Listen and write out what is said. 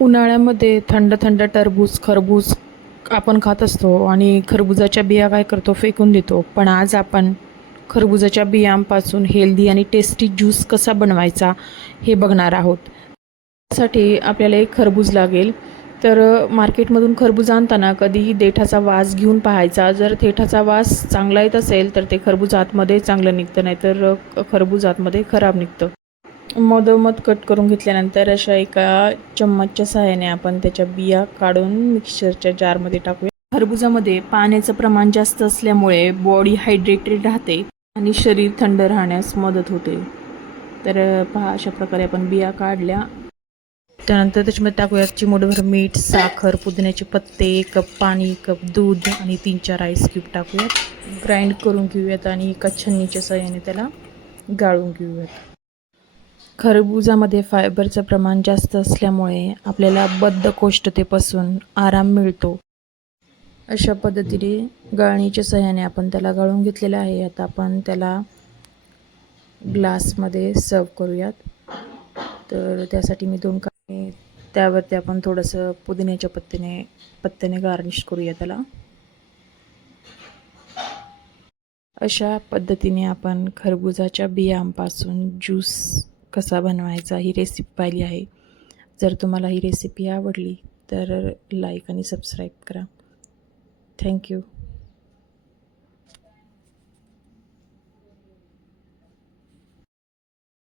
उन्हाळ्यामध्ये थंड थंड टरबूज खरबूज आपण खात असतो आणि खरबुजाच्या बिया काय करतो फेकून देतो. पण आज आपण खरबुजाच्या बियांपासून हेल्दी आणि टेस्टी ज्यूस कसा बनवायचा हे बघणार आहोत. त्यासाठी आपल्याला एक खरबूज लागेल. तर मार्केटमधून खरबूज आणताना कधीही देठाचा वास घेऊन पाहायचा. जर देठाचा वास चांगला येत असेल तर ते खरबूज आतमध्ये चांगलं निघतं, नाहीतर खरबूज आतमध्ये खराब निघतं. मधोमध कट करून घेतल्यानंतर अशा एका चम्मचच्या सहाय्याने आपण त्याच्या बिया काढून मिक्सरच्या जारमध्ये टाकूया. खरबुजामध्ये पाण्याचं प्रमाण जास्त असल्यामुळे बॉडी हायड्रेटेड राहते आणि शरीर थंड राहण्यास मदत होते. तर पहा, अशा प्रकारे आपण बिया काढल्या. त्यानंतर त्याच्यामध्ये टाकूयात चिमूटभर मीठ, साखर, पुदिन्याचे पत्ते, 1 कप पाणी, 1 कप दूध आणि 3-4 आईस क्यूब टाकूयात. ग्राइंड करून घेऊयात आणि एका छन्नीच्या सहाय्याने त्याला गाळून घेऊयात. खरबुजामध्ये फायबरचं प्रमाण जास्त असल्यामुळे आपल्याला बद्धकोष्ठतेपासून आराम मिळतो. अशा पद्धतीने गाळणीच्या सहाय्याने आपण त्याला गाळून घेतलेलं आहे. आता आपण त्याला ग्लासमध्ये सर्व करूयात. तर त्यासाठी मी 2 कांदे, त्यावरती आपण थोडंसं पुदिन्याच्या पत्त्याने गार्निश करूया त्याला. अशा पद्धतीने आपण खरबुजाच्या बियांपासून ज्यूस कसा बनवायचा ही रेसिपी पाहिली आहे. जर तुम्हाला ही रेसिपी आवडली तर लाईक आणि सबस्क्राईब करा. थँक्यू.